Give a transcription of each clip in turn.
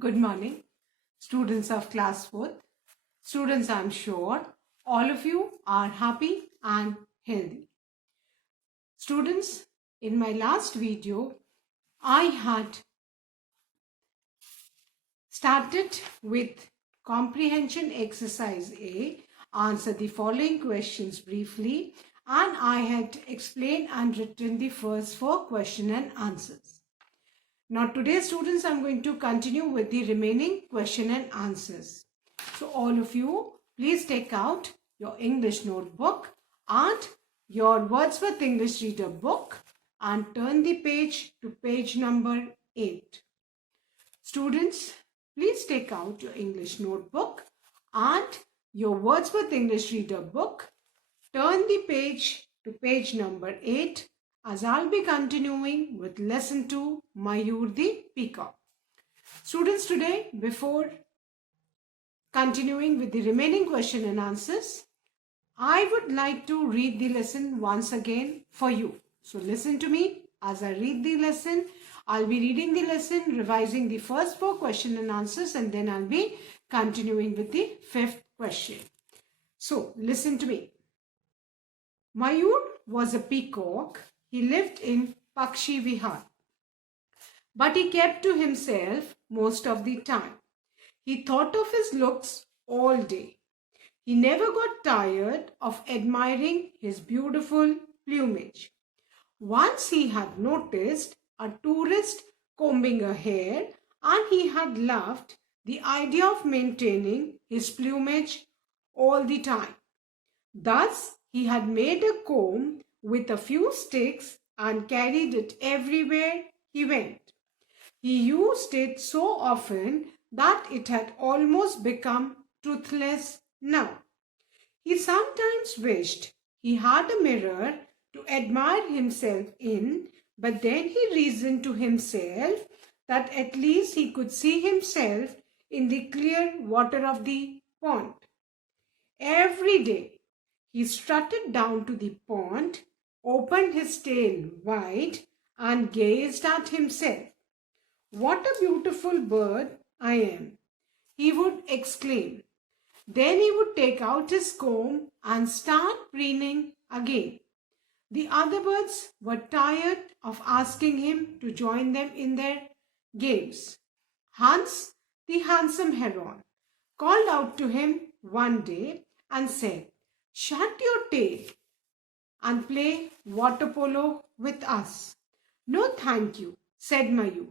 Good morning, students of class 4th. Students, I'm sure all of you are happy and healthy. Students, in my last video, I had started with comprehension exercise A, answer the following questions briefly, and I had explained and written the first 4 question and answers. Now today, students, I'm going to continue with the remaining question and answers. So all of you, please take out your English notebook and your Wordsworth English Reader book and turn the page to page number 8. Students, please take out your English notebook and your Wordsworth English Reader book. Turn the page to page number 8 as I'll be continuing with lesson 2, Mayur-the Peacock. Students, today, before continuing with the remaining question and answers, I would like to read the lesson once again for you. So listen to me as I read the lesson. I'll be reading the lesson, revising the first 4 question and answers, and then I'll be continuing with the 5th question. So listen to me. Mayur was a peacock. He lived in Pakshi Vihar, but he kept to himself most of the time. He thought of his looks all day. He never got tired of admiring his beautiful plumage. Once he had noticed a tourist combing her hair, and he had loved the idea of maintaining his plumage all the time. Thus, he had made a comb with a few sticks and carried it everywhere he went. He used it so often that it had almost become toothless now. He sometimes wished he had a mirror to admire himself in, but then he reasoned to himself that at least he could see himself in the clear water of the pond. Every day, he strutted down to the pond, opened his tail wide, and gazed at himself. "What a beautiful bird I am," he would exclaim. Then he would take out his comb and start preening again. The other birds were tired of asking him to join them in their games. Hans, the handsome heron, called out to him one day and said, "Shut your tail and play water polo with us." "No, thank you," said Mayur.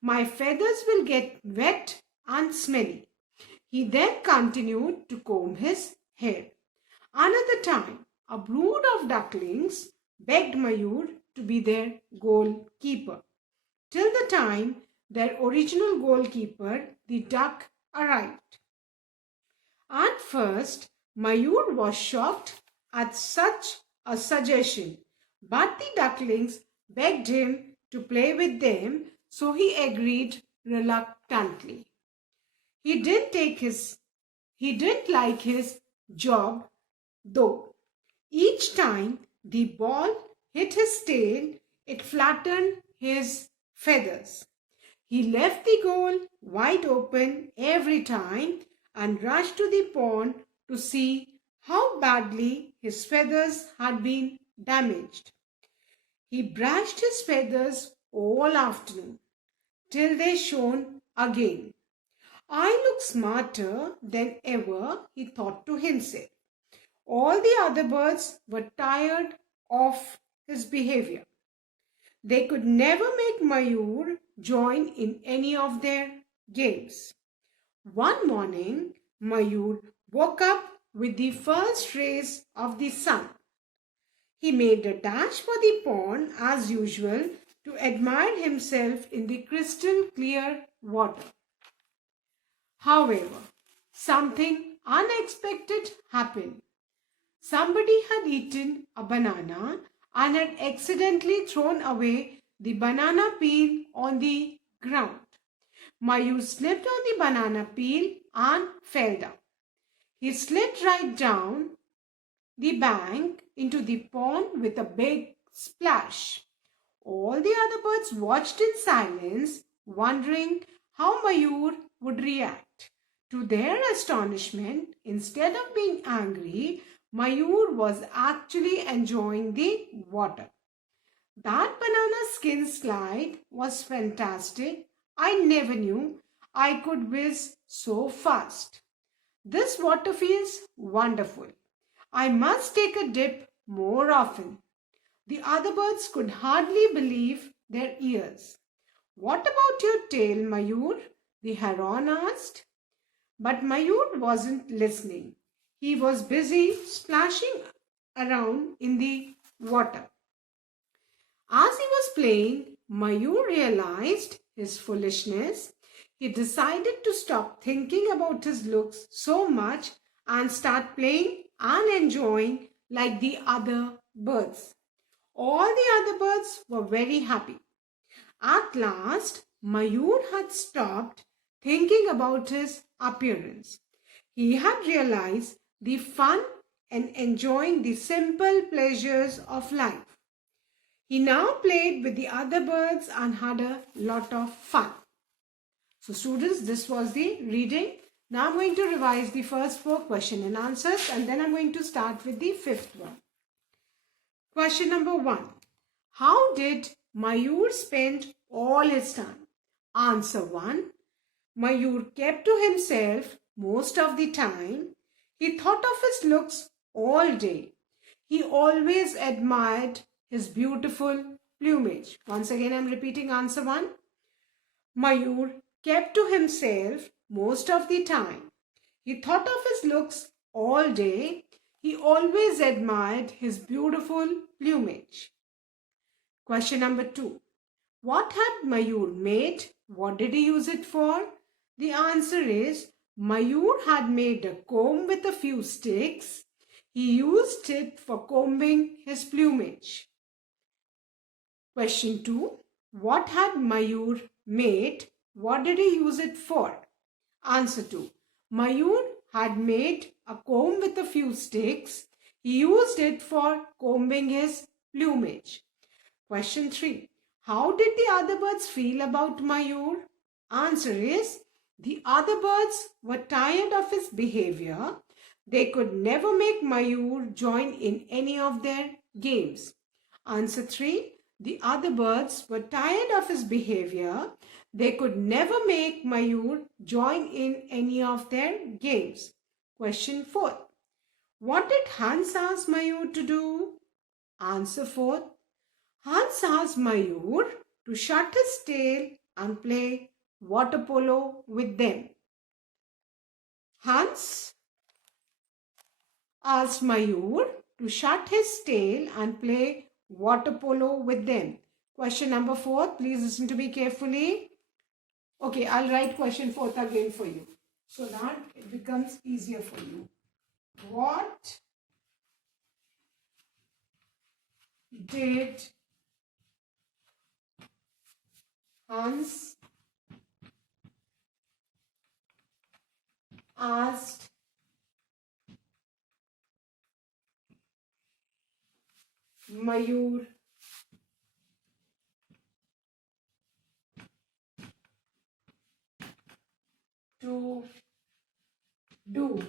"My feathers will get wet and smelly." He then continued to comb his hair. Another time, a brood of ducklings begged Mayur to be their goalkeeper, till the time their original goalkeeper, the duck, arrived. At first, Mayur was shocked at such a suggestion, but the ducklings begged him to play with them, so he agreed reluctantly. He didn't like his job though. Each time the ball hit his tail, it flattened his feathers. He left the goal wide open every time and rushed to the pond to see how badly his feathers had been damaged. He brushed his feathers all afternoon till they shone again. "I look smarter than ever," he thought to himself. All the other birds were tired of his behavior. They could never make Mayur join in any of their games. One morning, Mayur woke up with the first rays of the sun. He made a dash for the pond as usual to admire himself in the crystal clear water. However, something unexpected happened. Somebody had eaten a banana and had accidentally thrown away the banana peel on the ground. Mayur slipped on the banana peel and fell down. He slid right down the bank into the pond with a big splash. All the other birds watched in silence, wondering how Mayur would react. To their astonishment, instead of being angry, Mayur was actually enjoying the water. That banana skin slide was fantastic. I never knew I could whiz so fast. This water feels wonderful. I must take a dip more often. The other birds could hardly believe their ears. What about your tail, Mayur? The heron asked. But Mayur wasn't listening. He was busy splashing around in the water. As he was playing, Mayur realized his foolishness. He decided to stop thinking about his looks so much and start playing and enjoying like the other birds. All the other birds were very happy. At last, Mayur had stopped thinking about his appearance. He had realized the fun and enjoying the simple pleasures of life. He now played with the other birds and had a lot of fun. So students, this was the reading. Now I'm going to revise the first 4 question and answers, and then I'm going to start with the 5th one. Question number 1. How did Mayur spend all his time? Answer 1. Mayur kept to himself most of the time. He thought of his looks all day. He always admired his beautiful plumage. Once again, I'm repeating answer 1. Mayur kept to himself most of the time. He thought of his looks all day. He always admired his beautiful plumage. Question number 2. What had Mayur made? What did he use it for? The answer is Mayur had made a comb with a few sticks. He used it for combing his plumage. Question 2. What had Mayur made? What did he use it for? Answer 2. Mayur had made a comb with a few sticks. He used it for combing his plumage. Question 3. How did the other birds feel about Mayur? Answer is, the other birds were tired of his behavior. They could never make Mayur join in any of their games. Answer 3. The other birds were tired of his behavior. They could never make Mayur join in any of their games. Question 4. What did Hans ask Mayur to do? Answer 4. Hans asked Mayur to shut his tail and play water polo with them. Hans asked Mayur to shut his tail and play water polo with them. Question number 4. Please listen to me carefully. Okay, I'll write question 4th again for you so that it becomes easier for you. What did Hans asked Mayur to do?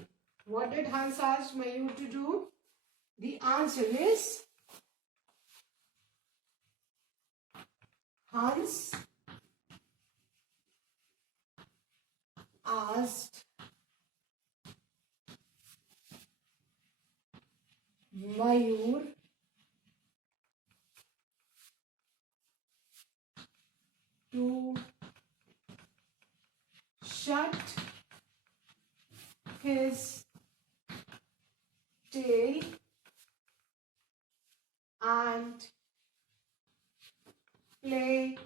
What did Hans ask Mayur to do? The answer is Hans asked Mayur to shut his tail and play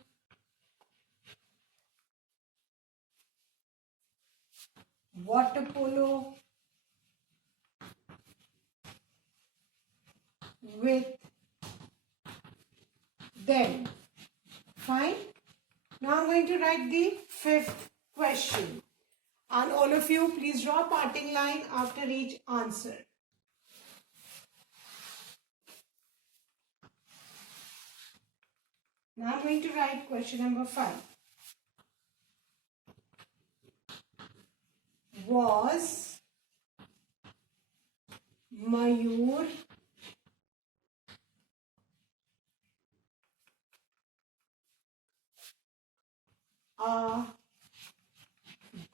water polo with them. Fine. Now I'm going to write the 5th question. And all of you, please draw a parting line after each answer. Now I'm going to write question number 5. Was Mayur a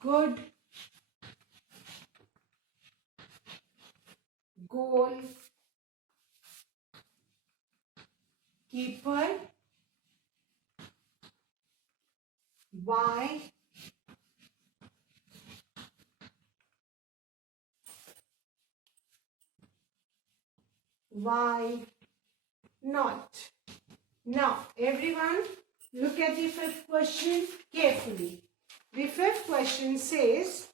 good goalkeeper? Why not? Now, everyone, look at the fifth question carefully. The fifth question says,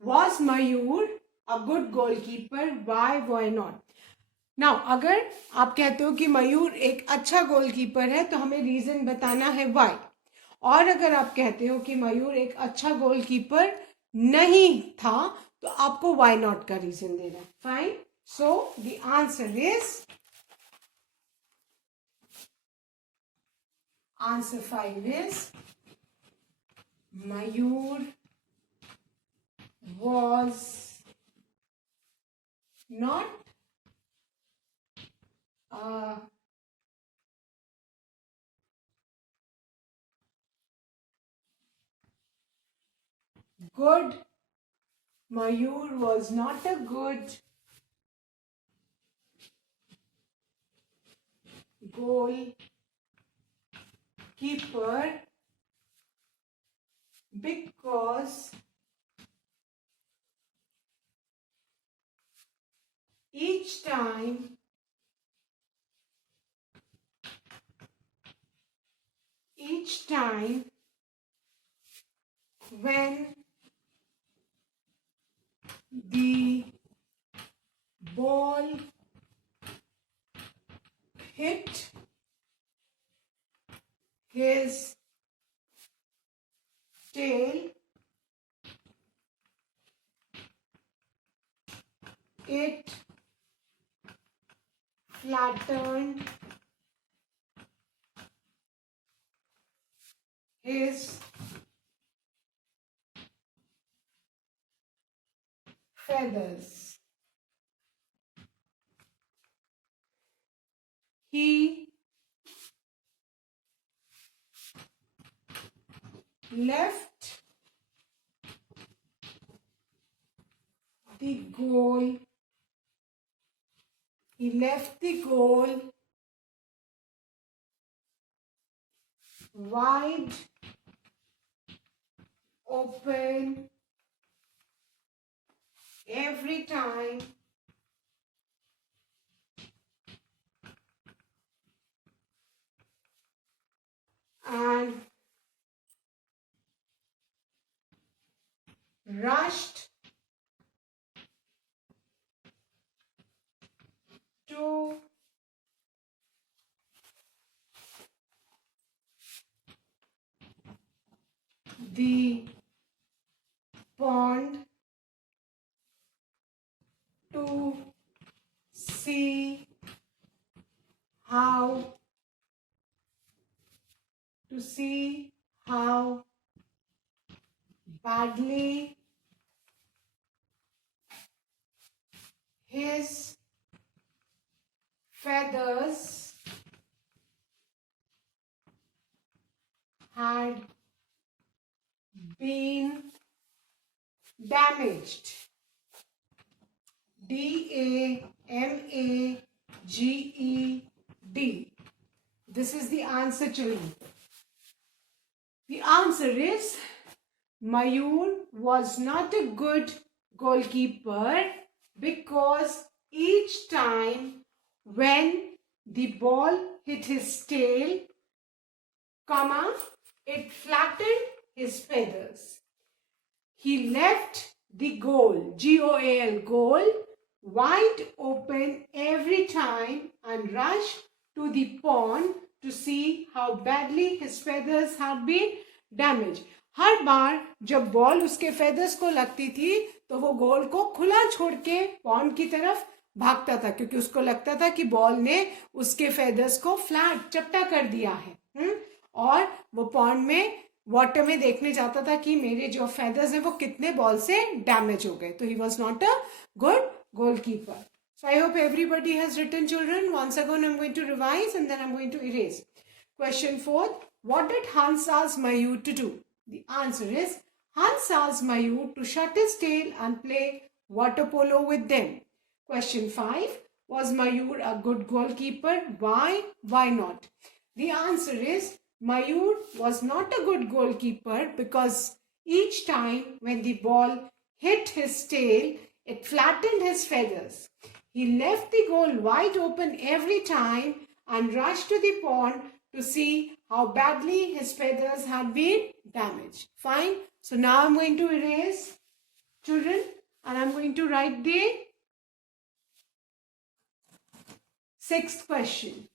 was Mayur a good goalkeeper? Why not? Now, अगर आप कहते हो कि मयूर एक अच्छा goalkeeper है तो हमें रीजन बताना है why. और अगर आप कहते हो कि मयूर एक अच्छा गोलकीपर नहीं था तो आपको why not का रीजन देना है. Fine. So the answer is answer 5 is Mayur was not a good Mayur was not a good goalkeeper because each time when the ball hit his tail, it flattened his feathers. He left the goal. Wide open every time and rushed to the pond to see how badly his feathers had been damaged. D-A-M-A-G-E-D. This is the answer, children. The answer is Mayur was not a good goalkeeper because each time when the ball hit his tail, it flattened his feathers. He left the goal, G-O-A-L, goal, wide open every time and rushed to the pond to see how badly his feathers had been damaged. हर बार जब ball उसके feathers को लगती थी तो वो गोल को खुला छोड़ के पॉन्ड की तरफ भागता था क्योंकि उसको लगता था कि बॉल ने उसके फेदर्स को फ्लैट चपटा कर दिया है और वो पॉन्ड में वाटर में देखने जाता था कि मेरे जो फेदर्स हैं वो कितने बॉल से डैमेज हो गए. तो he was not a good goalkeeper. So I hope everybody has written, children. Once again, I'm going to revise and then I'm going to erase. Question 4. What did Hans ask Mayur to do? The answer is Hans asked Mayur to shut his tail and play water polo with them. Question 5. Was Mayur a good goalkeeper? Why? Why not? The answer is Mayur was not a good goalkeeper because each time when the ball hit his tail, it flattened his feathers. He left the goal wide open every time and rushed to the pond to see how badly his feathers had been damaged. Fine. So now I'm going to erase, children, and I'm going to write the sixth question.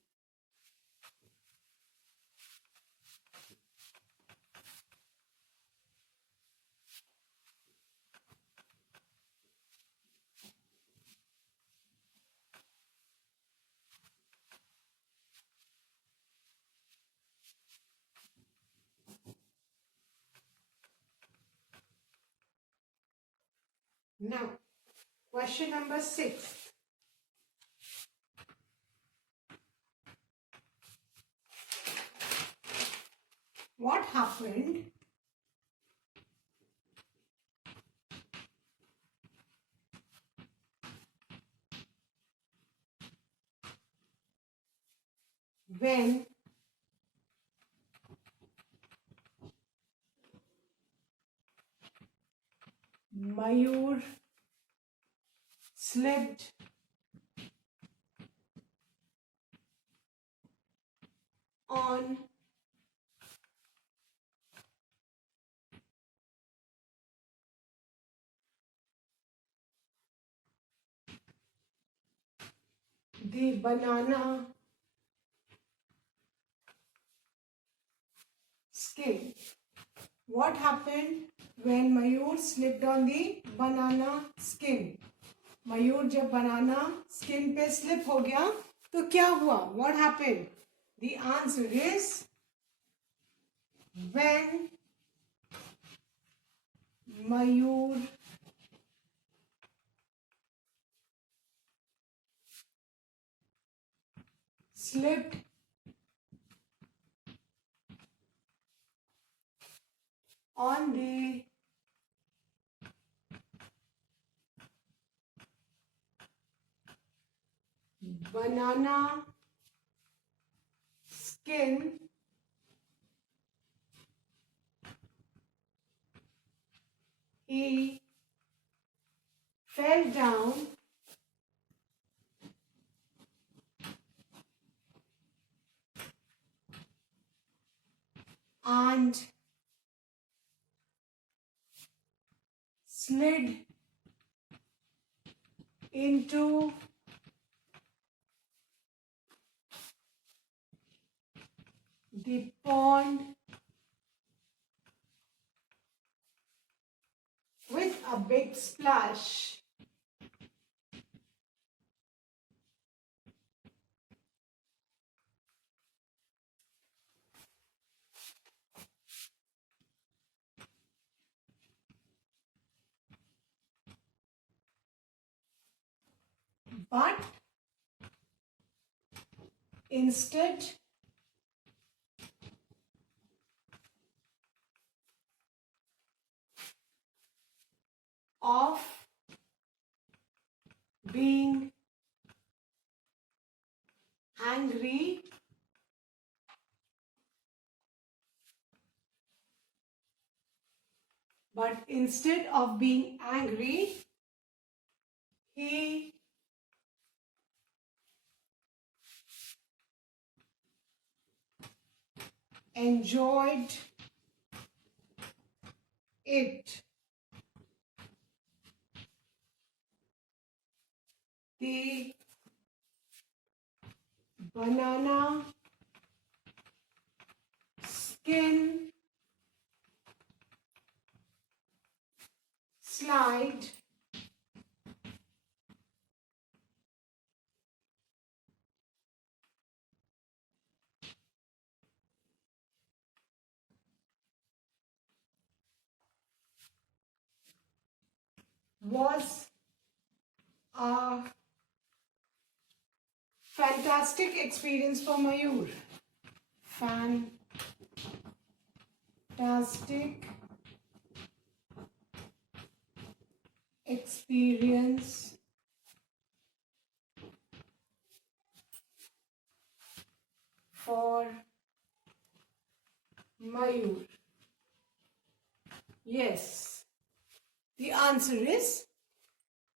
Now, question number 6. What happened when Mayur slipped on the banana skin? What happened when Mayur slipped on the banana skin? मयूर जब बनाना skin pay slip हो गया तो क्या हुआ? What happened? The answer is when Mayur slipped on the banana skin, he fell down and slid into the pond with a big splash. But instead of being angry, he enjoyed it. The banana skin slide was a fantastic experience for Mayur. Fantastic experience for Mayur. Yes. The answer is,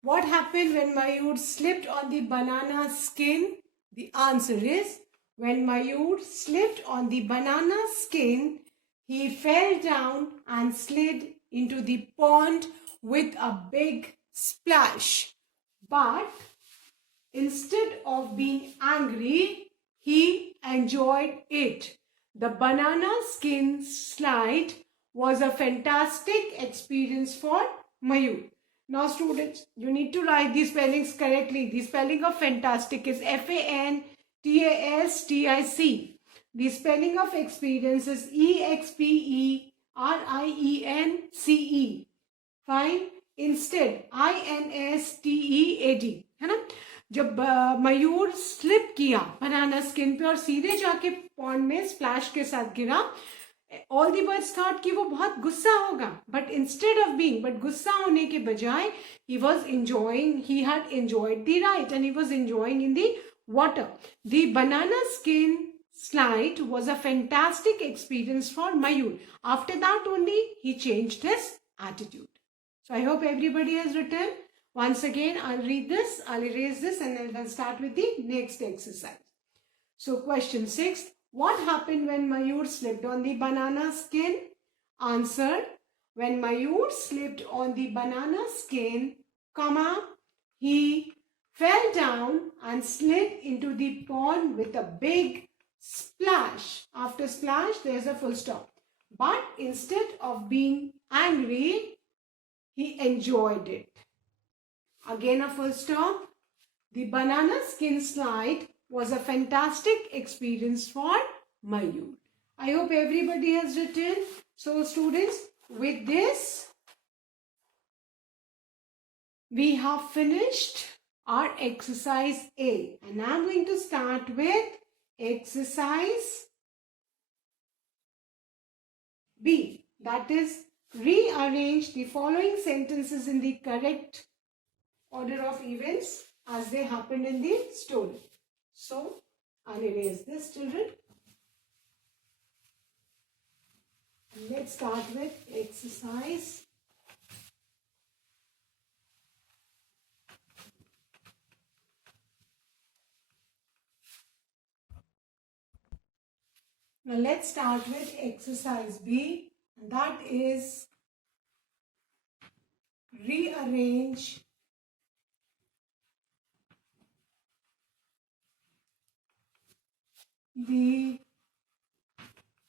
what happened when Mayur slipped on the banana skin? The answer is, when Mayur slipped on the banana skin, he fell down and slid into the pond with a big splash. But instead of being angry, he enjoyed it. The banana skin slide was a fantastic experience for Mayur. Now students, you need to write the spellings correctly. The spelling of fantastic is Fantastic. The spelling of experience is Experience. Fine. Instead Instead, है ना? जब मयूर slip किया बनाना skin पे और सीधे जाके pond में splash के साथ गिरा, ऑल दी बर्ड्स थॉट कि वो बहुत गुस्सा होगा, बट गुस्सा होने के बजाय he had enjoyed the ride and he was enjoying in the water. The banana skin slide was a fantastic experience for Mayur. After that only he changed his attitude. So I hope everybody has written. Once again, I'll read this, I'll erase this, and then I'll start with the next exercise. So question 6. What happened when Mayur slipped on the banana skin? Answer. When Mayur slipped on the banana skin, he fell down and slid into the pond with a big splash. After splash, there's a full stop. But instead of being angry, he enjoyed it. Again a full stop. The banana skin slide was a fantastic experience for Mayur. I hope everybody has written. So students, with this, we have finished our exercise A. And now I'm going to start with exercise B. That is, rearrange the following sentences in the correct order of events as they happened in the story. So, I'll erase this, children. Let's start with exercise. Now, let's start with exercise B. And that is rearrange the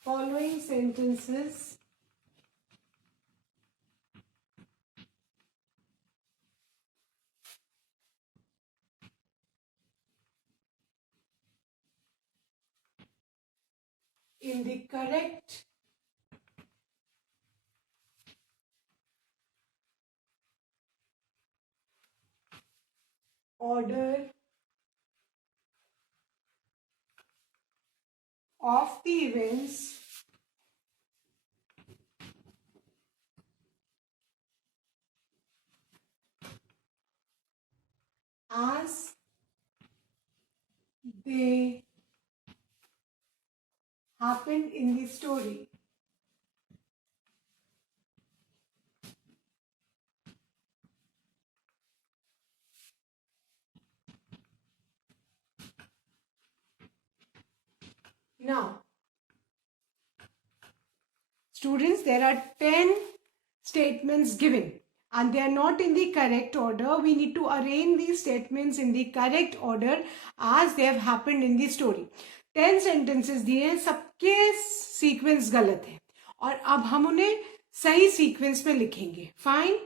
following sentences in the correct order of the events as they happened in the story. Now, students, there are 10 statements given and they are not in the correct order. We need to arrange these statements in the correct order as they have happened in the story. 10 sentences दिए हैं, सबके sequence गलत है और अब हम उन्हें सही सीक्वेंस में लिखेंगे. Fine.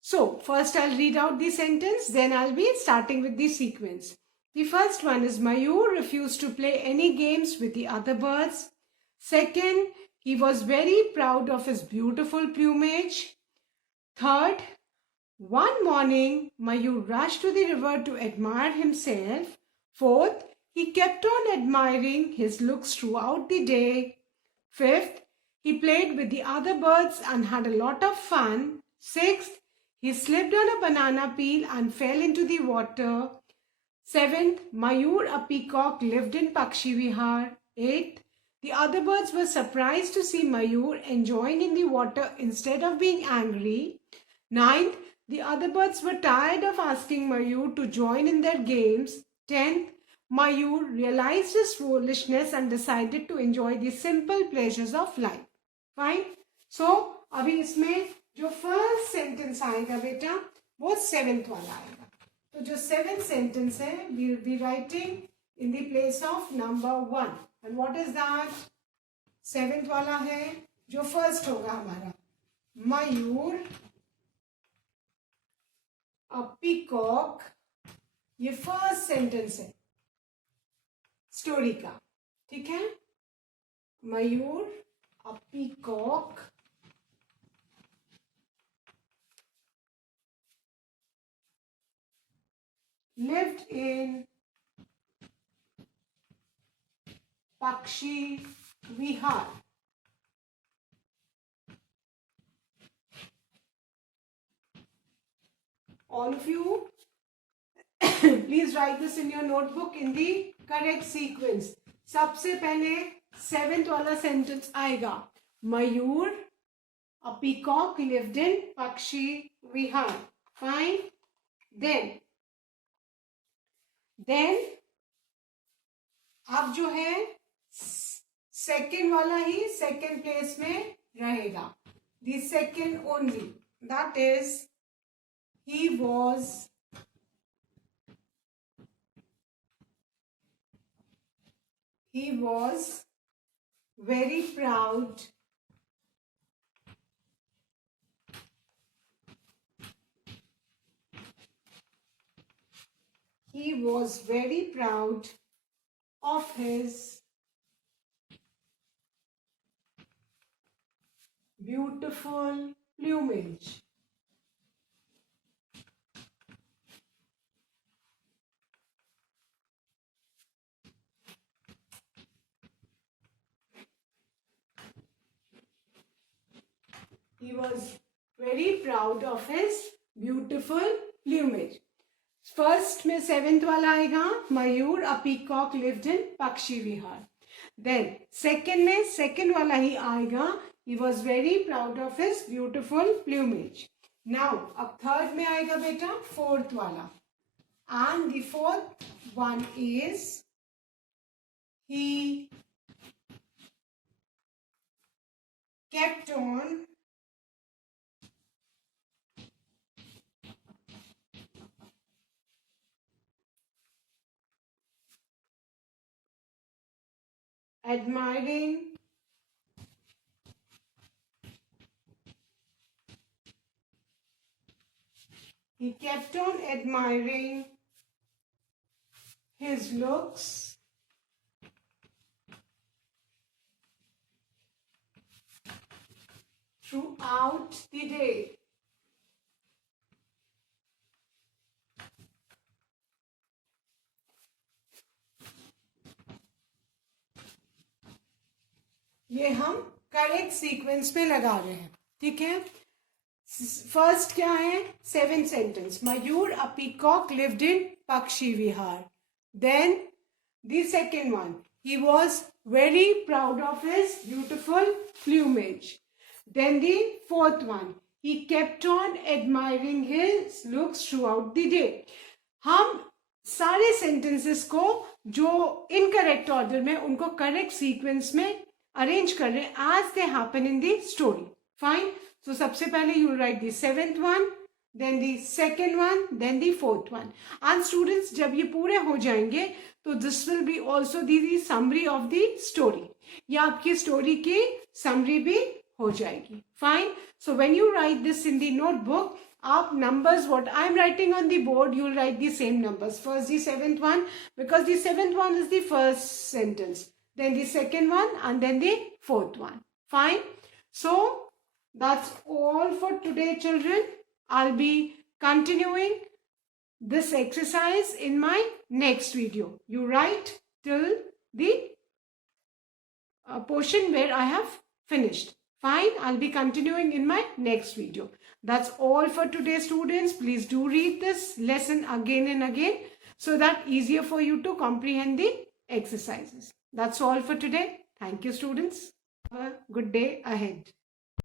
So, first I'll read out the sentence, then I'll be starting with the sequence. The first one is Mayur refused to play any games with the other birds. Second, he was very proud of his beautiful plumage. Third, One morning, Mayur rushed to the river to admire himself. Fourth, he kept on admiring his looks throughout the day. Fifth, he played with the other birds and had a lot of fun. Sixth, he slipped on a banana peel and fell into the water. Seventh, Mayur, a peacock, lived in Pakshi Vihar. Eighth, the other birds were surprised to see Mayur enjoying in the water instead of being angry. Ninth, the other birds were tired of asking Mayur to join in their games. 10th, Mayur realized his foolishness and decided to enjoy the simple pleasures of life. Fine. So, अभी इसमें जो first sentence आएगा बेटा वो seventh वाला आएगा. तो जो सेवेंथ सेंटेंस है we will be writing in the place of number 1. And what is that? Seventh वाला है जो फर्स्ट होगा हमारा. मयूर, a peacock. ये फर्स्ट सेंटेंस है स्टोरी का. ठीक है. मयूर, a peacock, lived in Pakshi Vihar. All of you, please write this in your notebook in the correct sequence. सबसे पहले सेवेंथ वाला सेंटेंस आएगा. मयूर, a peacock, lived in Pakshi Vihar. Fine. Then अब जो है सेकेंड वाला ही सेकेंड प्लेस में रहेगा. The second only. That is, he was very proud of his beautiful plumage. He was very proud of his beautiful plumage. First में seventh वाला आएगा. मयूर, a peacock, lived in Pakshi Vihar. Then second में second वाला ही आएगा. He was very proud of his beautiful plumage. Now अब third में आएगा बेटा फोर्थ वाला. And the fourth one is he kept on admiring his looks throughout the day. ये हम करेक्ट सीक्वेंस में लगा रहे हैं. ठीक है. फर्स्ट क्या है? Seventh sentence. Mayur, a peacock, lived in Pakshi Vihar. Then the second one, he was very proud of his beautiful plumage. Then the fourth one, he kept on admiring his looks throughout the day. हम सारे sentences को जो incorrect order में उनको correct sequence में arrange कर रहे हैं as they happen in the story. Fine. So सबसे पहले you will write the seventh one, then the second one, then the fourth one. And students जब ये पूरे हो जाएंगे तो this will be also the summary of the story. ये आपकी स्टोरी की समरी भी हो जाएगी. Fine. So when you write this in the notebook, आप numbers what I am writing on the board, you will write the same numbers. First the seventh one, because the seventh one is the first sentence, then the second one, and then the fourth one. Fine. So that's all for today, children. I'll be continuing this exercise in my next video. You write till the portion where I have finished. Fine, I'll be continuing in my next video. That's all for today, students. Please do read this lesson again and again so that easier for you to comprehend the exercises. That's all for today. Thank you, students. Have a good day ahead.